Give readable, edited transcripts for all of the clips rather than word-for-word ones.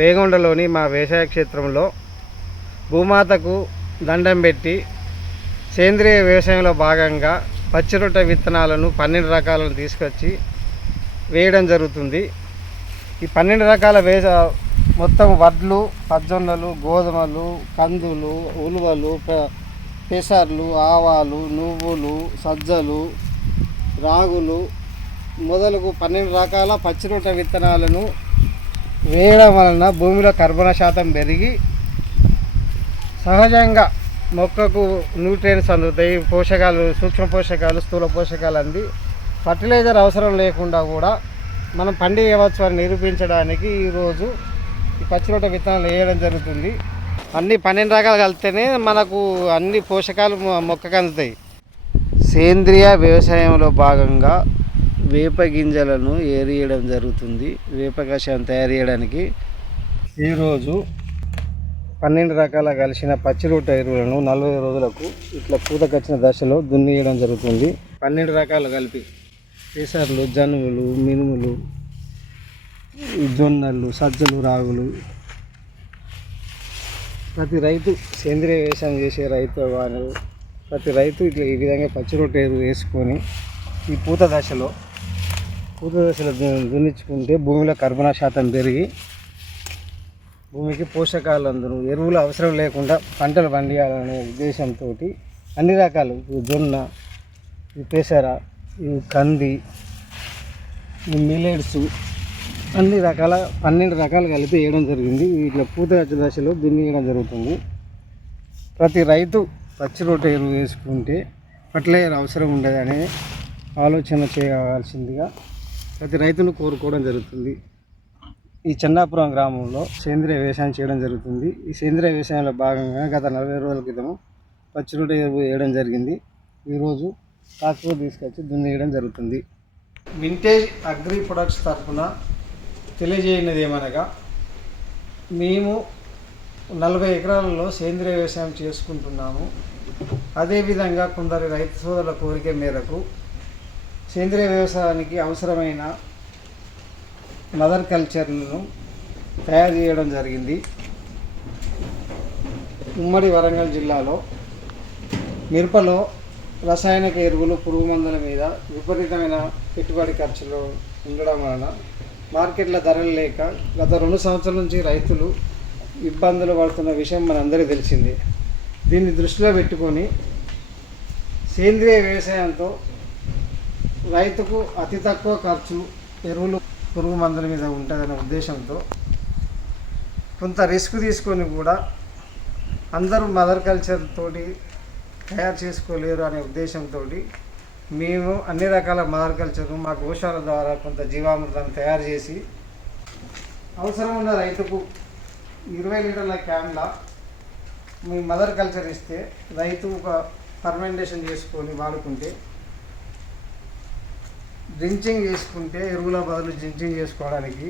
రేగొండలోని మా వ్యవసాయ క్షేత్రంలో భూమాతకు దండం పెట్టి సేంద్రియ వ్యవసాయంలో భాగంగా పచ్చిరొట్ట విత్తనాలను 12 రకాలను తీసుకొచ్చి వేయడం జరుగుతుంది. ఈ 12 రకాల మొత్తం వడ్లు, పజ్జొన్నలు, గోధుమలు, కందులు, ఉలువలు, పెసర్లు, ఆవాలు, నువ్వులు, సజ్జలు, రాగులు మొదలగు 12 రకాల పచ్చిరొట్ట విత్తనాలను వేయడం వలన భూమిలో కర్బన శాతం పెరిగి సహజంగా మొక్కకు న్యూట్రియన్స్ అందుతాయి. పోషకాలు, సూక్ష్మ పోషకాలు, స్థూల పోషకాలు అంది ఫర్టిలైజర్ అవసరం లేకుండా కూడా మనం పండించవచ్చు అని నిరూపించడానికి ఈరోజు ఈ పచ్చిరొట్ట విత్తనాలు వేయడం జరుగుతుంది. అన్ని 12 రకాలు కలిపితేనే మనకు అన్ని పోషకాలు మొక్కకు అందుతాయి. సేంద్రియ వ్యవసాయంలో భాగంగా వేప గింజలను ఏరియడం జరుగుతుంది. వేప కషాయం తయారు చేయడానికి ఈరోజు 12 రకాల కలిసిన పచ్చిరొట్ట ఎరువులను 40 రోజులకు ఇట్లా పూతకొచ్చిన దశలో దున్నియడం జరుగుతుంది. 12 రకాలు కలిపి పెసర్లు, జనుములు, మినుములు, జొన్నలు, సజ్జలు, రాగులు. ప్రతి రైతు సేంద్రియ వ్యవసాయం చేసే రైతు వారు ప్రతి రైతు ఇట్లా ఈ విధంగా పచ్చిరొట్ట ఎరువు వేసుకొని ఈ పూత దశలో దున్నించుకుంటే భూమిలో కర్బన శాతం పెరిగి భూమికి పోషకాలు అందరూ ఎరువులు అవసరం లేకుండా పంటలు పండియాలనే ఉద్దేశంతో అన్ని రకాలు జొన్న, ఈ పెసర, ఈ కంది, ఈ మిల్లెట్స్ అన్ని రకాల 12 రకాలు కలిపి వేయడం జరిగింది. ఇట్లా పూత దశలో దున్నియడం జరుగుతుంది. ప్రతి రైతు పచ్చిరొట్ట ఎరువు వేసుకుంటే ఫర్టిలైజర్ అవసరం ఉండదనే ఆలోచన చేయవలసిందిగా ప్రతి రైతును కోరుకోవడం జరుగుతుంది. ఈ చెన్నాపురం గ్రామంలో సేంద్రియ వ్యవసాయం చేయడం జరుగుతుంది. ఈ సేంద్రియ వ్యవసాయంలో భాగంగా గత 40 రోజుల క్రితం పచ్చిరొట్ట ఎరువు వేయడం జరిగింది. ఈరోజు ట్రాక్టర్ తీసుకొచ్చి దున్నేయడం జరుగుతుంది. వింటేజ్ అగ్రి ప్రొడక్ట్స్ తరఫున తెలియజేయనిది ఏమనగా, మేము 40 ఎకరాలలో సేంద్రియ వ్యవసాయం చేసుకుంటున్నాము. అదేవిధంగా కొందరు రైతు సోదరుల కోరిక మేరకు సేంద్రియ వ్యవసాయానికి అవసరమైన మదర్ కల్చర్లను తయారు చేయడం జరిగింది. ఉమ్మడి వరంగల్ జిల్లాలో మిరపలో రసాయనిక ఎరువులు, పురుగు మందుల మీద విపరీతమైన పెట్టుబడి ఖర్చులు ఉండడం వలన మార్కెట్ల ధరలు లేక గత 2 సంవత్సరాల నుంచి రైతులు ఇబ్బందులు పడుతున్న విషయం మనందరికీ తెలిసిందే. దీన్ని దృష్టిలో పెట్టుకొని సేంద్రియ వ్యవసాయంతో రైతుకు అతి తక్కువ ఖర్చు ఎరువులు, పురుగు మందుల మీద ఉంటుందనే ఉద్దేశంతో కొంత రిస్క్ తీసుకొని కూడా అందరూ మదర్ కల్చర్ తోటి తయారు చేసుకోలేరు అనే ఉద్దేశంతో మేము అన్ని రకాల మదర్ కల్చర్ మా గోశాల ద్వారా కొంత జీవామృతాన్ని తయారు చేసి అవసరం ఉన్న రైతుకు 20 లీటర్ల క్యాన్లా మీ మదర్ కల్చర్ ఇస్తే రైతు ఒక ఫర్మెంటేషన్ చేసుకొని వాడుకుంటే, డ్రించింగ్ చేసుకుంటే ఎరువుల బదులు డ్రించింగ్ చేసుకోవడానికి,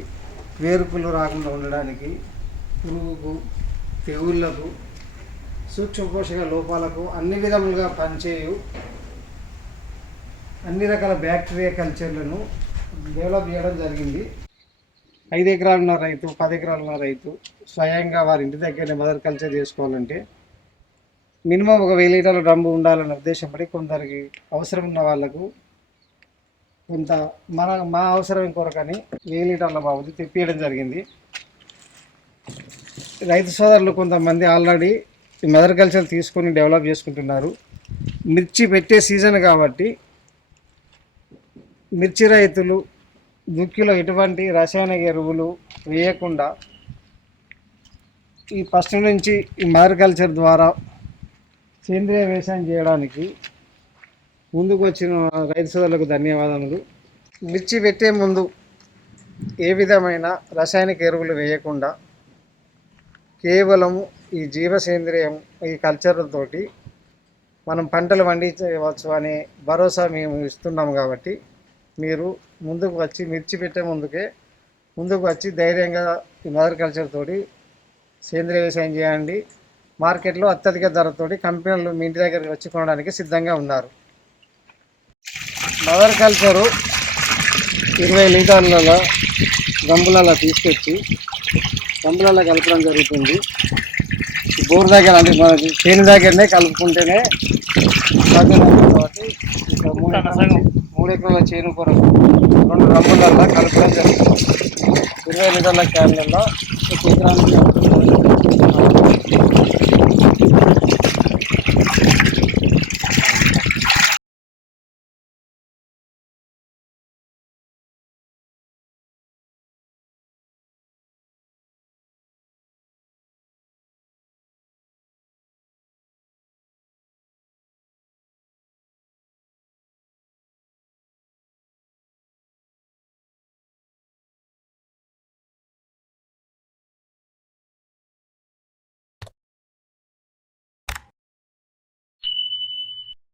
వేరుకులు రాకుండా ఉండడానికి, పురుగుకు, తెగుళ్లకు, సూక్ష్మ పోషక లోపాలకు అన్ని విధములుగా పనిచేయు అన్ని రకాల బ్యాక్టీరియా కల్చర్లను డెవలప్ చేయడం జరిగింది. 5 ఎకరాలు ఉన్న రైతు, 10 ఎకరాలు ఉన్న రైతు స్వయంగా వారి ఇంటి దగ్గరనే మదర్ కల్చర్ చేసుకోవాలంటే మినిమం ఒక 1000 లీటర్ల డ్రమ్ము ఉండాలన్న ఉద్దేశం పడి కొందరికి అవసరం ఉన్న వాళ్ళకు కొంత మా అవసరం కొరకని 1000 లీటర్ల బాబుది తెప్పియడం జరిగింది. రైతు సోదరులు కొంతమంది ఆల్రెడీ ఈ మదర్ కల్చర్ తీసుకొని డెవలప్ చేసుకుంటున్నారు. మిర్చి పెట్టే సీజన్ కాబట్టి మిర్చి రైతులు దుక్కిలో ఎటువంటి రసాయనిక ఎరువులు వేయకుండా ఈ ఫస్ట్ నుంచి ఈ మదర్ కల్చర్ ద్వారా సేంద్రియ వ్యవసాయం చేయడానికి ముందుకు వచ్చిన రైతు సోదరులకు ధన్యవాదములు. మిర్చి పెట్టే ముందు ఏ విధమైన రసాయనిక ఎరువులు వేయకుండా కేవలం ఈ జీవసేంద్రియం, ఈ కల్చర్లతోటి మనం పంటలు పండించవచ్చు అనే భరోసా మేము ఇస్తున్నాము. కాబట్టి మీరు ముందుకు వచ్చి మిర్చి పెట్టే ముందుకు వచ్చి ధైర్యంగా ఈ మదర్ కల్చర్ తోటి సేంద్రియ వ్యవసాయం చేయండి. మార్కెట్లో అత్యధిక ధరతోటి కంపెనీలు మీ ఇంటి దగ్గరికి వచ్చి కొనడానికి సిద్ధంగా ఉన్నారు. మదర్ కల్చరు 20 లీటర్ల గంబులలో తీసుకొచ్చి డ్రమ్ములలో కలపడం జరుగుతుంది. ఈ బోర్ దగ్గర అంటే మనకి చేను దగ్గరనే కలుపుకుంటేనే సాధ్యం అవుతుంది. కాబట్టి ఇక్కడ 3 ఎకరాల చేను కొరకు 2 డ్రమ్ములలో కలపడం జరుగుతుంది. 20 లీటర్ల క్యాన్లలో ఒక ఎకరానికి